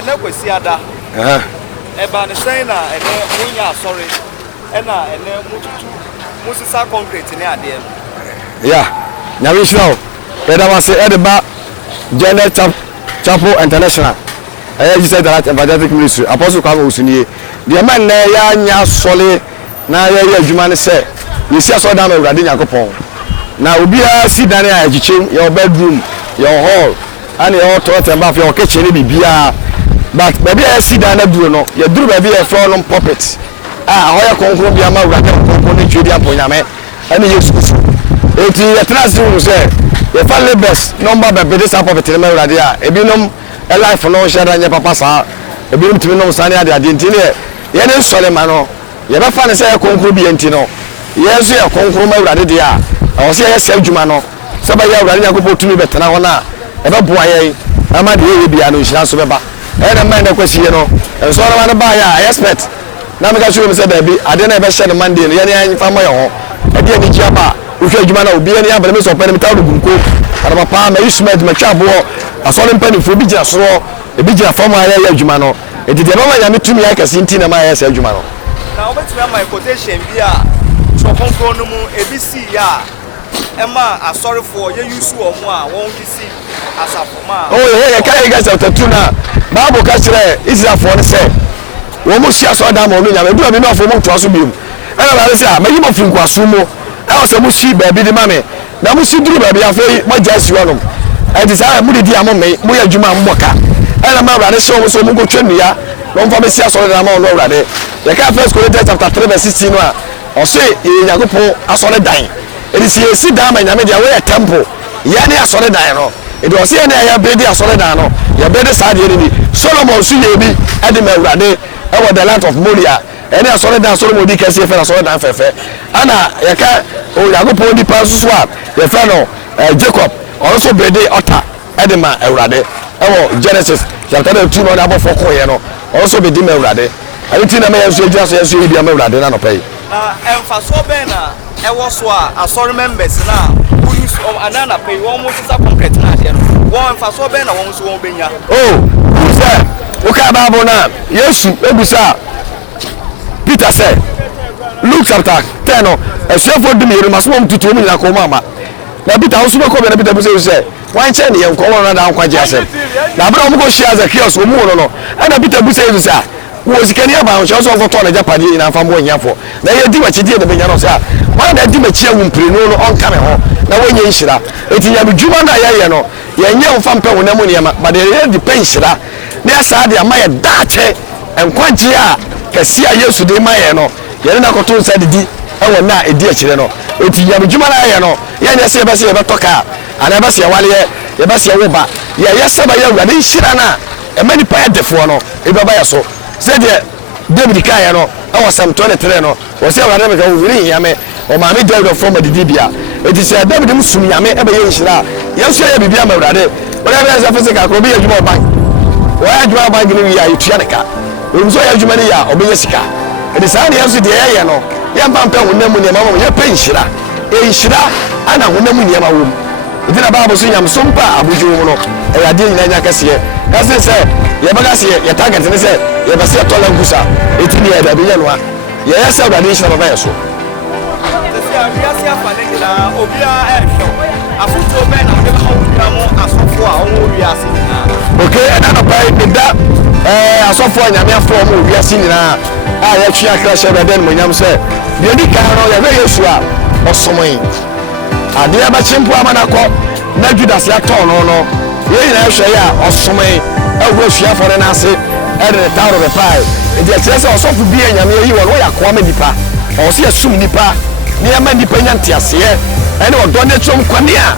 ene kwesi ada eba ne sen na ene munya sorry ena ene mututu musisa concrete ne ade ya nyawe shirawo eda wase edeba General Chapel International Jesus that Evangelical Ministry Apostle Kwame Osunie the man na ya nya sole na ya adwuma ne se yesi aso da ma Awurade Yakopon na obi a si dan a agichem your bedroom your hall and your toilet and bath your kitchen ni bibia but baby a si dan na duro no ya duro baby e floor no puppet hoya konkon bia ma Awurade konkon ne twedi aponyame ani Yesu Kristo eti ya transfer se ya family best number baby this puppet ne ma Awurade a ebinom a life no share anya papa sa ebinom timi no sane ade ade ntine ye ne sole ma no ye be fa ne se konkon bi enti no yesu ya konkon ma Awurade de a o se ye se adwuma no se ba ya Awurade Yakopon tumi betena ho na e be boa ye ama de ye bia no nhira so beba e na man na kwasi ye no so na man ba ya expert na me ga sure me se da bi ade na e be hye ne Monday no ye ne anfa ma ye ho e de ni kia ba uhwe adwuma na obi ne abele me so pa ne meta rugunko ara papa ma ismet ma twabo asole mpani fu bi gira soro e bi gira fama ya adwuma no e de ba ma ya metumi ya kase nti na ma ya se adwuma no na obetumi my quotation bi a so konkon no mu ebisi ya ema asorefo ye yusu omo a won disi asafoma oh ye kai ga chapter 2 na Bible ka kire Israel for ne say wo mo sia so da mo no nya me do bi no fo mo to aso bi mu e na ba say a me yi mo firi kwaso mo e o se mo si ba bi de ma me na mo si duru ba bi afei mo ja si wonom e di say mo di amo me mo ya djuma mboka e na ma Awurade se wo so mo go twannua no mfa me sia so da ma no Awurade ye ka First Corinthians chapter 3 verse 16 no a o se Yakopon asole dan it is a dam and Yamedi away a temple. Yani a solid dino. It was here near Bedi a solid dino. Your better side enemy. Solomon Suyebi, Edinburgh Rade, over the land of Moria. And a solid down Solomon Dicas, a solid down Fefe. Anna, Yaka, or Yakopon di Pasua, the fellow Jacob, also Bedi Otta, Edinburgh Rade. Oh, Genesis, chapter 2 no number 4 Koyano, also be Dimmer Rade. I don't think I may have just as you be a Rade and pay. Emfaso Bena. E was wa asori members na who use anana pay one more sister concrete na there one faso be na one so won benya oh say o ka Bible na Yesu ebusa Peter say Luke chapter 10 no esefo dum yeri maso mom tutu mu nyina ko mama na Peter wo so be ko be na Peter busa say wan che ne yen ko won na nkwaje asem na bra mo ko share Zacchaeus wo mu no na Peter busa Yesu say wo sikani aba ho so so to na Japan ina fa mo nyafo na ye di wachidi na benya no say why na di machia wumpire no on kame ho na wonye nhira eti ya bidwuma na ye no ye nye mfa mpa wona mu niema but ye di penhira na asa de amaye dache enkwagye a kase a Yesu de maye no ye na koto nsa didi e wona edi akire no eti ya bidwuma na ye no ye nya se be toka ana be se wale ye be se woba ye seba ye Awurade nhira na e mani pa defo no e baba ya so se de David kaya no e wasam 23 no wo se Awurade me ka wo ri yame o ma me David from Didibia it is David musum yame e be ye nhira yesu ya bibia ma Awurade wo ya be se physical ko be adwuma ban wo ya adwuma ban gini ya etua ne ka wo so ya adwuma ne ya obenye sika it is an yesu de ye no ya mpampa wonam ne ma mo ye pe nhira e nhira ana wonam ne ma wo iti na Bible so nyam so mpa abuju wo no e ya de nyina nya kase se ye baga se ye target ne se ye be se tola ngusa iti ne ya da bi yanwa ye ya se Awurade nhira baba yeso Asia fane na obia ehwo afuto be na de ba mo asofo a won wiase na okay and na pai bida asofo nyame afo mo wiase nyina a ya twa krashe be den mo nyam se de di kan no ya be Yesu a osomoyi ade ba chimpo amana ko na Judas ya ton no ye nyina hwe ya osomoyi awu afia fore na ase e de tawro be pai e de kire se osofo bi nyame yi wo no ya ko ma nipa o se asum nipa ni ama nipa nyanti ase ene odo ne twom kwani a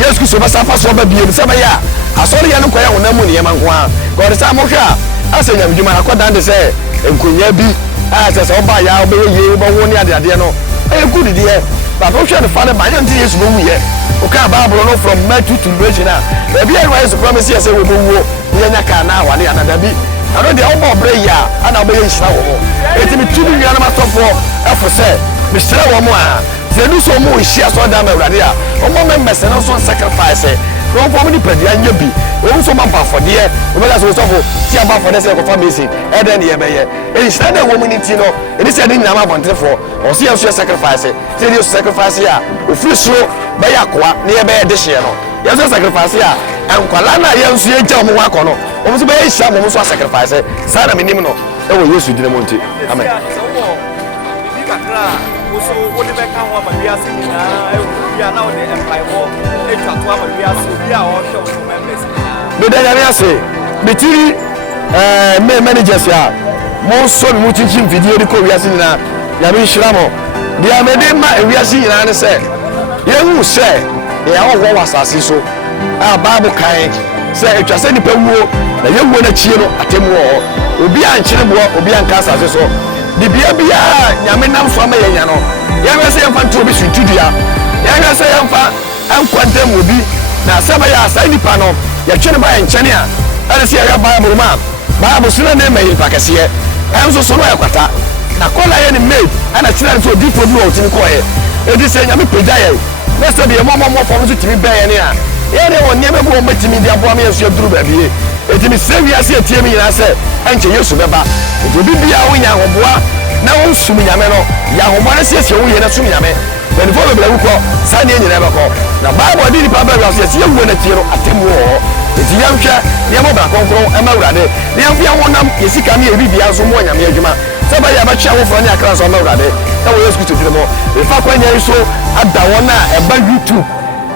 Yesu Kristo ba safa so ba biem se ba ya asori ya no kwaya wona mu ne manko a god sa mo hwa asenya bidwuma akoda nde se enkonya bi a se oba ya obe ye ba woni ade no e good de ba bo hwa ne fa ne ba nyanti Yesu bo wuye o ka Bible no from Matthew to Revelation na be here Yesu promise say we bo wo ye nya ka na wale anada bi ano de obo bre ya ana obe ye nhira wo eti mi tudu nya na masofo efo se Mr. Wamwa, they do so more share so damn Awurade a omo members no so sacrifice no for me pedia nya bi o so man pa for there o be la so for ti aba for there say ko family e den ye be ye e stand wo mu ni ti no e dey say ni na ma bontre for o see you sacrifice say you sacrifice ya o free so be ya kwa na ye be ye de hye no ye so sacrifice ya enkwala na ye nso ye gya mo wa kono o mo so be ye hya mo so sacrifice sa na menim no e wo Yesu dine mo nti amen kakra so wode be ka ho amawiase nyina bia na wode empire wo etwa to amawiase bia o hwe wo members be da yare ase be ti me managers ya mo so mu chinchin video di ko wiase nyina ya be hira mo dia me de ma wiase nyina ne se ye hu se ya wo wasase so a bible kai se etwa se nipa wuo na ye wuo na chie no atemu wo obi an chire bo obi an ka asase so di bia nyame nam so ama yenya no ya be se yemfa nto obi suntudia ya be se yemfa ankwanta mu obi na saba ya sai nipa no ya twene ba enchene a ele se ya ba muruma ba bo suna na mai pakase e enso so no ya kwata na kola ye ni maid ana chira so di problem o timi ko ye e di se nyame peda ye na se de mo fo so timi ba ye ne a ye ne won nyame bo matimi di abo am ye so duru ba biye e timi se wi ase tie mi nyina se enche Yesu beba e bi bia wo nya hoboa na won sum nyame no ya hoboa na siesie wo ye na sum nyame ben fo bebla wuko sa ne nyina be ko na bible di pa ba ase ye wo na tie no atemu wo e ti yamhwe ye mo bra konkro e ma wurade ne yamfia wonam ye sika ne e bi bia so mo nyame adwuma se ba ya ba twa wo fro ne akra so ma wurade na wo Yesu Kristo dire mo e fa kwa nya so ada wona e ba YouTube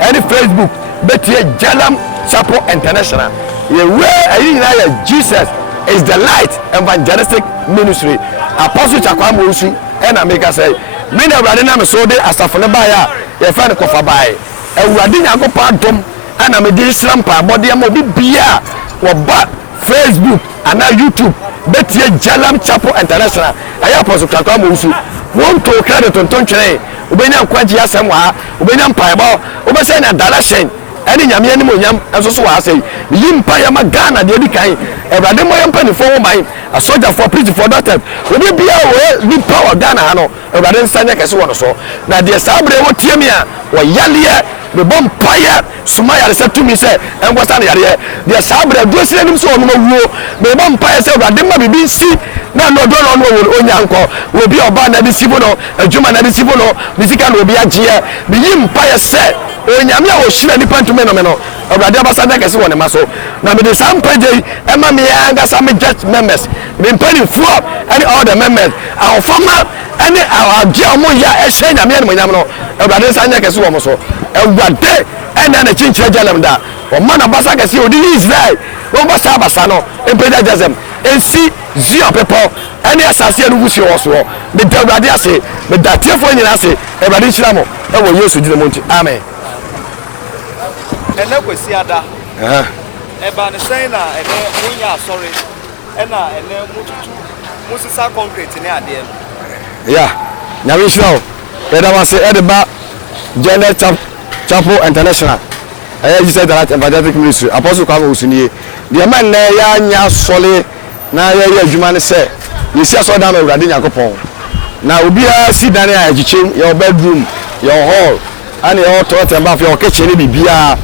and Facebook betie Jalam Chapel International ye we ayi nyina ya Jesus is the light evangelistic ministry apostle Chakwa Mosu and America say me na wurade na me so de asafo ne ba ya ye fa ne kofa bae e wurade nyakopa dom ana me di Islam pa body am obi bia wo ba Facebook ana YouTube betie Jalam Chapel International aya apostle Chakwa Mosu won to credit tonton twene obenya nkwaji asem wa obenya mpaebo obese na direction ani nyame ani mo nyam enso so wa asai yimpa ya magana de dikan ebrade mo yampa ni fo wo man asoja for preach for doctor obi bia wo ni power Ghana ha no ebrade nsanya kese wo no so na de sabre wo tiemi a wo yale be bom paya suma yare se tumi se engosa na yare de sabre do sire nim so no wuo be bom paya se ebrade ma bibi si na no do no wo onyanko wo bi oba na bi sibo no adwuma na bi sibo no bisika no obi agye bi yimpa ya se onyame a wo hira nipa ntume no me no obrade abasa na kese woni maso na me de sampaje e ma me anga sa me church members me mpani fuo and all the members our former and our agye mo ya e hye nyame no nyame no obrade sa nya kese wo mo so obrade ena na chinchira jalam da o mana basa kese odi Israel wo basa basa no empeja jazem ensi zio people ene asase anu wusi wo so me da obrade ase me da tiefo nyina ase obrade hira mo e wo Yesu dine mo nti amen ene kwesi ada eba ne sen na ene munya sorry ena ene mututu musisa concrete ne ade ya nyame hirawo eda wase edeba Jalam Chapel International Jesus the Light Evangelistic Ministry apostle Kwame Osunie de man na ya nya sole na ya adwuma ne se yesi aso da ma urade nyakopon na obia si dan a agichem your bedroom your hall and your toilet and bath your kitchen ni bibia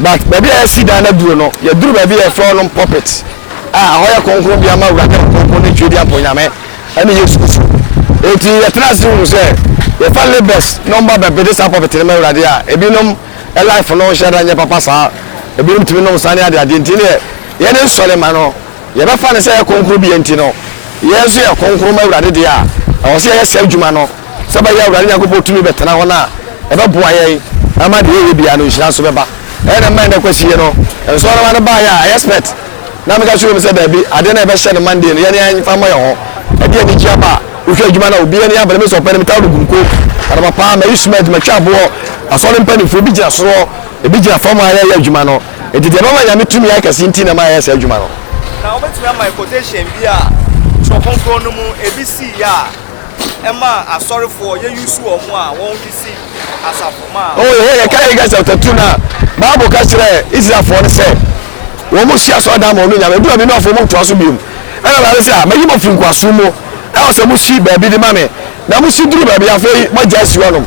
but baby I see dan na duro no ya duro baby e floor no puppet hoya konkon bia ma urade konkon ne twedi aponyame ani Yesu eti ya trust you say the family best number baby this puppet ne ma urade a ebinom e life no share nya papa sa ebinom timi no sane ade ade ntine ye ne sole ma no ye ba fa ne say konkon bi enti no yesu ya konkon ma urade de a o se ya sel djuma no se ba ya urade nya ko botumi betena ho na e ba boa ye ama de ye bia no nhira so beba e na man na kwasi ye no so na ba ya expert na me ka sure me say da bi ade na e be hye ne Monday no ye ne anfa mo ye ho e de ni gia ba wo hwe djuma na obi ne ya bele me so pa ne me ta rugunko ara papa ma ismet ma twa bo asole mpani fo bi gira soro e bi gira fam aya ya djuma no e de ba ma ya metumi ya kasi nti na ma ya sa djuma no na obetumi ama quotation bi a so konkro no mu ebisi ya ema asorefo ye yusu omo a won kisi asafoma oh ye kai ga chapter 2 na bible ka kire Israel for say wo mo sia so da mo no nyame dua bi no afo mo to aso bium ana ba say ma yi mo finku aso mo e wo se mo si ba bi de mame na mo si duru ba bi afo mo jasi wonom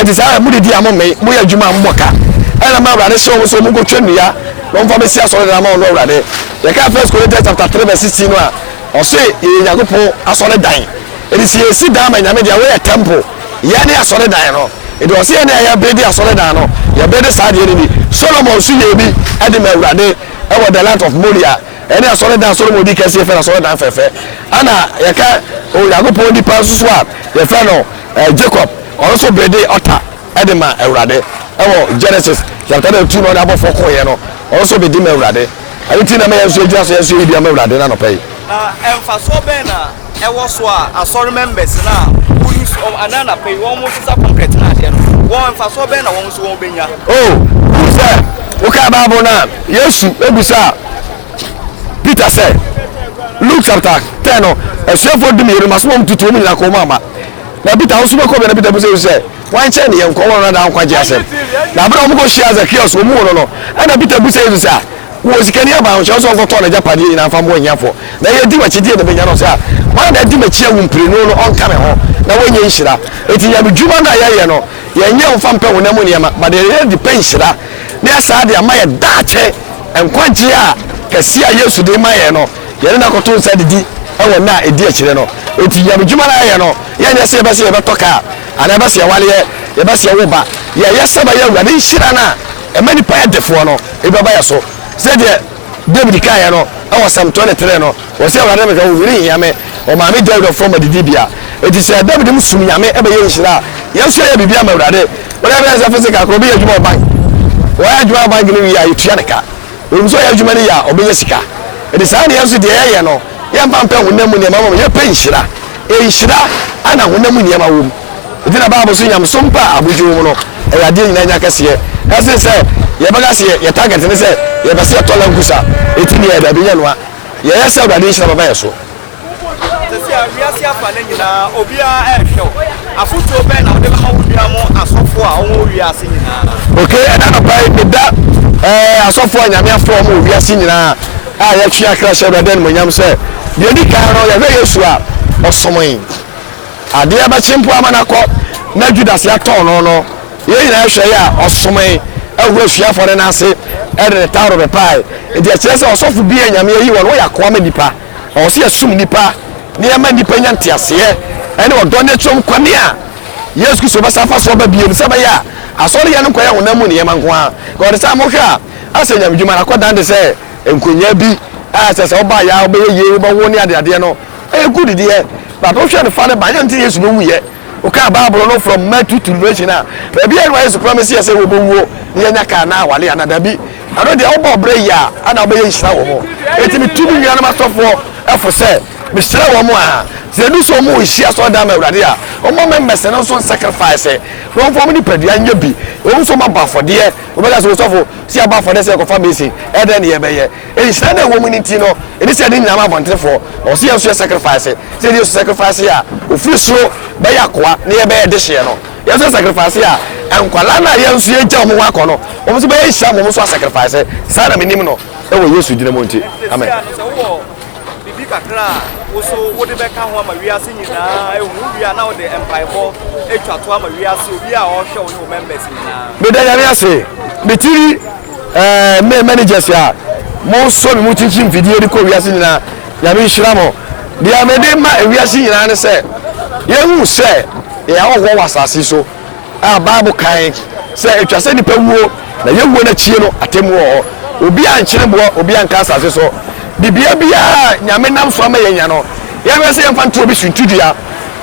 e di say mo de di amo me mo ya djuma mboka ana ma bra de so mo go twenu ya no mfa besi asore dan ma no awurade ye ka First Corinthians chapter 3 verse 16 no a o se ye Yakobon asore dan edi si esi dan ma nyame dia we temple ye ne asore dan no edi o se ne ya be di asore dan no ye be de saade ni Solomon su ye bi edi ma awurade e wo the land of Moria ene asore dan Solomon di kase ye fe asore dan fefe ana ye ka o Yakobon di pa so a ye fe no Jacob also brede otter edema awurade ewo Genesis chapter 2 no na bofo ko ye no also be dim awurade ayiti na me yenso edua so yenso ebi am awurade na no pay emfa so be na ewo so a asori members na who use anana pay won mo sisa concrete na de no won emfa so be na won so won benya say okay Bible na Yesu ebusa Peter said Luke chapter 10 no esuafo dim yeri masomom tutu mu nyina ko mama na Peter also be ko be na Peter busa say wan che ne yenko won na kwaje asem na bra mo ko share Zacchaeus o mu no na Peter busa Yesu say wo sikani aba o che so ko to na japade nyina fa mo nyafo na ye di wachidi na benya no say ma na di machi awumpire no on ka me ho na wonye nhira eti ya bidwuma na ye no ye nya mfa mpa wona mu niema but ye di penhira na asa de ama ye daache enkwaje a kasi a Yesu de ma ye no ye na ko to nsa didi e wona edi akire no eti ya bidwuma na ye no ye nya se be se be toka ana be se wale ye be se wo ba ye saba ye awurade nhira na e mani pa ye defo no e be ba ye so se de David kaya no awo Psalm 23 no wo se awurade me ka wo wiri yame o ma me David from didi bia eti se David musum yame e be ye nhira ye so ye bibia ma awurade wala be se physical ko be ye dwuma ban wo ya dwuma ban gini ya yitua ne ka wo so ye dwuma ne ya o be ye sika eti sa ne ye so de ye no ye mpampa wonamu ne ma ye pe nhira e nhira ana wonamu ne ma wo eti na Bible so nyam so mpa abuju mu no e ya de nyina nya kase ye se ye baga se ye target ne se ye be se tola nkusa eti ne ye da binya no a ye se awurade nhira baba ye so sia wiase afa ne nyina obia ehwew afoto be na de ma wudua mo asofo a won wiase nyina okay and na pai me da asofo anyame afo mo wiase nyina a ye twa kra hye awurade no nyam se de di kan no ye be Yesu a osomoyin ade aba chimpo amanako na Judas ya ton no ye nyina hwe ya osomoyin awura hwiafo ne na ase e de tawro be pai e de kire se osofo bi anyame yi won ya kwa ma dipa o se asum dipa ne ya mandi panya ntiase ene odo ne chom kwame a Yesu Kristo basafa so ba biem se ba ya asori ya no kwa ya wonamu ne yema nko a ko de sa mo hwa asenya bidwuma na kodan de se enkonya bi a se se oba ya oba ye ba wo ne ade no e good de ba to hwe ne fa ne ba ya nti Yesu no wuye o ka Bible no from Matthew to Revelation na ba bia no Yesu promise ya se wo bo wo ne nya ka na wale ya na dabi ado de oba obre ya ana oba ye nhira wo mo etimi tubu nwa na masofo efo se misra wo mo a se du so mo hia so da ma awurade a o mo members no so sacrifice no fo mo ni padua nya bi o so ma bafode o be ga so sofo si abafode se ko fa besi e de ne ye be ye e hia na wo mo ni ti no e ni se de nyama bontefo o si so sacrifice se de sacrifice a o firi so be ya koa ne ye be ye de hye no ye so sacrifice a enkwala na ye nso ye gya mo wa ko no o mo so be ye hia mo so sacrifice sa na menim no e wo Yesu dina mo nti amen kakra woso wode beka ho ama wiase nyina ehu wia na wode empaibo etwa to ama wiase obi a o hwe wo members nyina me da yare ase betiri me managers ya mo so mi mutinchim video de ko wiase nyina ya me hira mo dia me de ma wiase nyina ne se ye hu se ya wo wasase so a Bible kan se etwa se nipa wuo na ye wuo na chie no atemu ho obi a nkyere bo obi a nka asase so bibia bia nyame nam so ma yenya no ya be se yemfa nto bi suntudia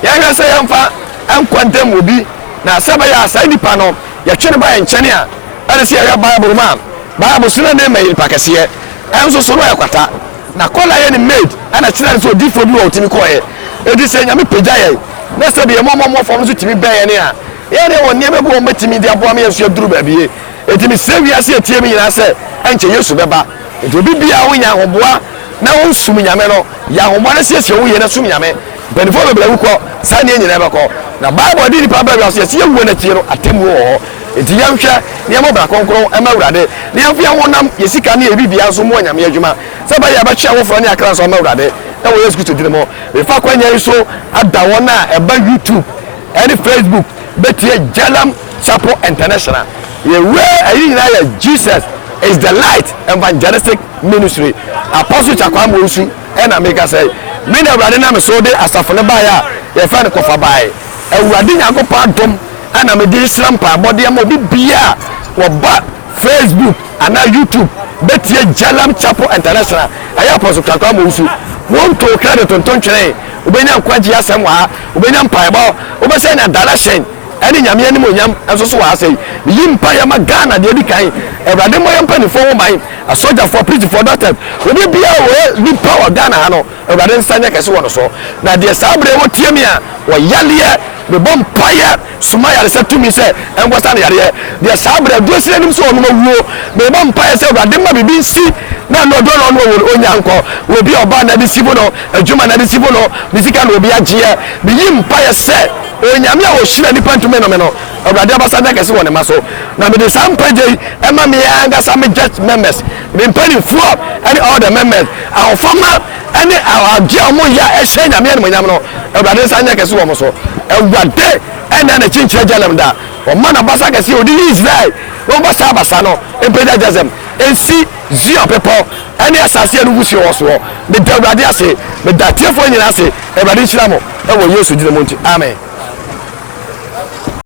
ya be se yemfa ankwantem obi na saba ya sai nipa no ya twene ba nkyene a ade se ya Bible ma Bible suna na mai pakase enso so no yakwata na kola ye ni maid ana kyena so difo bi o timi ko ye edi se nyame pagya ye na se be mo fo no so timi ben ye ne a ye ne won ne be bo mo timi dia bo ma ye so duru ba bi etimi se wi ase etie mi nyina se enche Yesu beba ebi bia wonya hoboa na won sum nyame no ya hoboa na siesie wo ye na sum nyame benifo bebla wuko sa ne nyina beko na Bible di pa ba wi ase ye wo na tie no atemu ho enti yanhwe ne mo bra konkron e ma wurade ne afia wonam yesika ne ebi bia so mo nyame adwuma se ba ya ba hwe wo fro ne akra so ma wurade na wo Yesu Kristo diremo we fa kwanya so ada wona e ba YouTube and Facebook betie Jalam Chapel International ye we ayi nyina ya Jesus is the Light Evangelistic Ministry. Apostle Chakwam Osu and America say, me na awurade na me so de asafo ne bae a ye fa ne kofa bae. Awurade nyakopa dom ana me de Islam pa bode am obi bia wo ba Facebook and YouTube betie Jalam Chapel International. Aya Apostle Chakwam Osu won to credit tonton twere obenya kwaji asem wa obenya mpaebo obese na direction ani nyame ani monyam enso so wa asei yimpa ya magana de di kan Awurade mo yampa ni fo wo man a soldier for preach for doctor obi bia we ni power Ghana ha no Awurade nsanya kese wo no so na de sabre wo tie mi a wo yale be bom paya suma yale se tumi se engosa na yale de sabre do sire nim so no wuo be bom paya se Awurade ma bibi nsi na no do no wo onyanko obi oba na bi sibo no adwuma na bi sibo no bisika na obi agye bi yimpa ya se onyame a wo hira nipa ntume no me no Awurade abasada kese wo ne maso na me de sampaje ema me anga some judge members me mpani fuo any all the members our former any our gemo ya ehye nyame ne monyam no Awurade sanya kese wo mo so Awurade ena na chinchira jalam da o mana basa kese odi Israel wo basa no empeda jazem ensi zio pepo any asase anu gusi wo so me da Awurade ase me da tiefo nyina ase Awurade hira mo e wo Yesu dine monti amen.